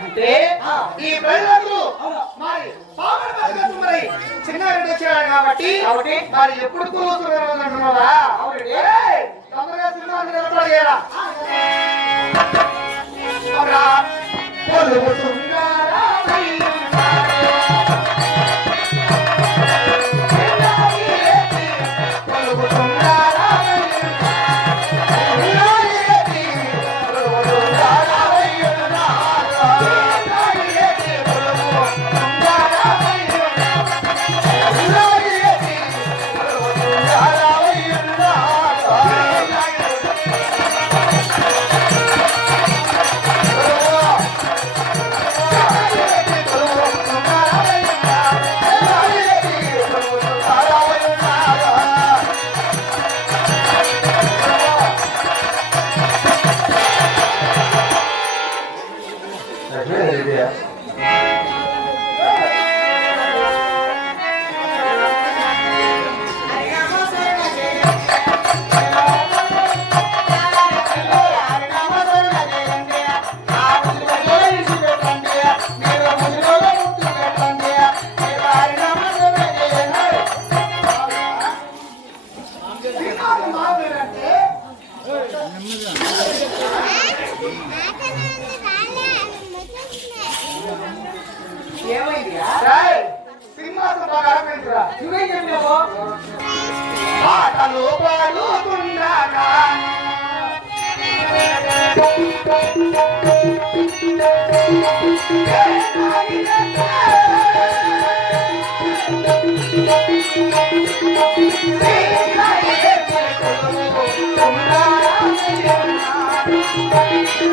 అంటే ఈ ప్రజలందరూ మరి పావన బతుకమ్మ మరి చిన్నారెడ్డి వచ్చాడు కాబట్టి కాబట్టి మరి ఎప్పుడు అంటున్నావా. ఏయ్, తొందరగా సినిమా నిలబడేయరా సింహాసనం బాగా ఆరంభించురా నువ్వేం చెప్పావు పాటలు పాడుతుండగా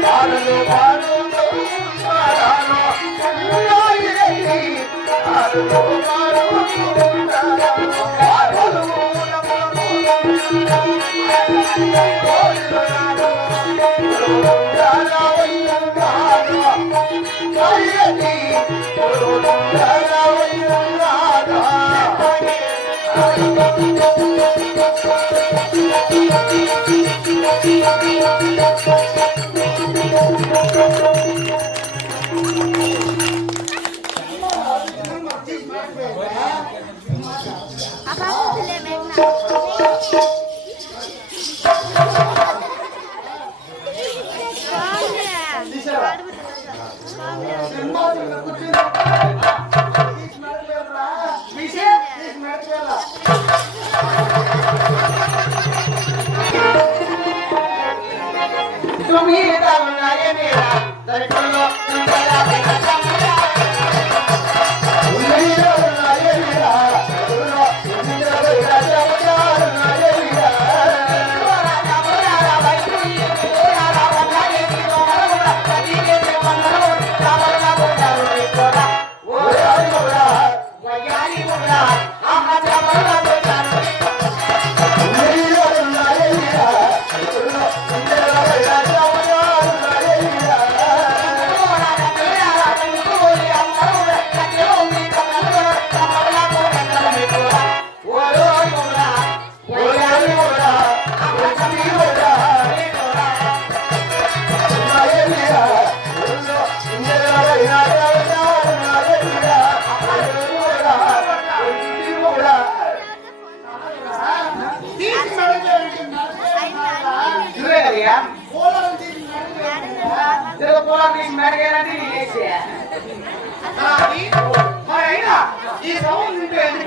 పాటలు పాడుతూ పాటలు ఈ సౌండ్ వింటే ఎందుకు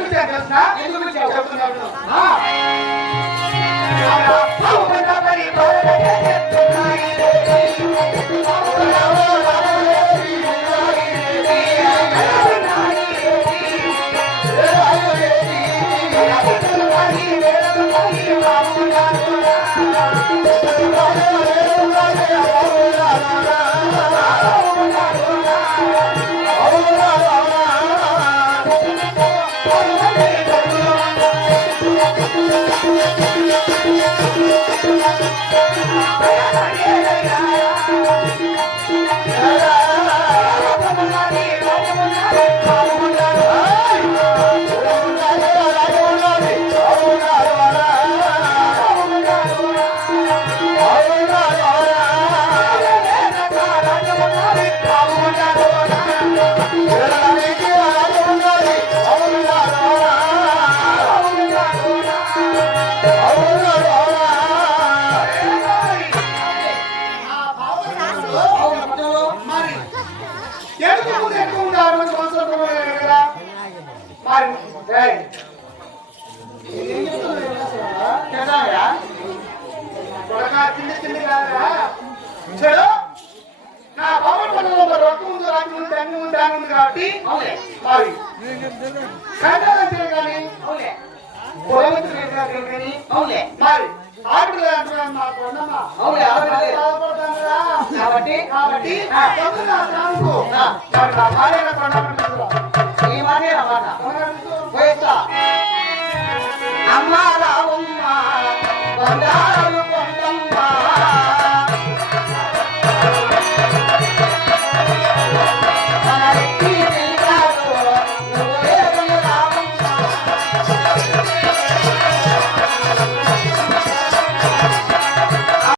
వచ్చాను తెలుసా? ఎందుకు వచ్చావు చెప్తున్నాను. ఆ. అవునా మరి Thank మరి తిండి తిండి కాదురా చెడు నా పవన్ పనుల్లో రొక్క ఉంది రాజు ఉంది అన్ని ఉంది అని ఉంది కాబట్టి అవులే. మరి. కంటాలం తిరగాలి అవులే పొలమంత్రి తిరగాలి అవులే. మరి. ఆవిడ అంటున్నాను మా కొండమ్మ అవులే, ఆవిడలే. బాధపడతాను కదా. కాబట్టి కాబట్టి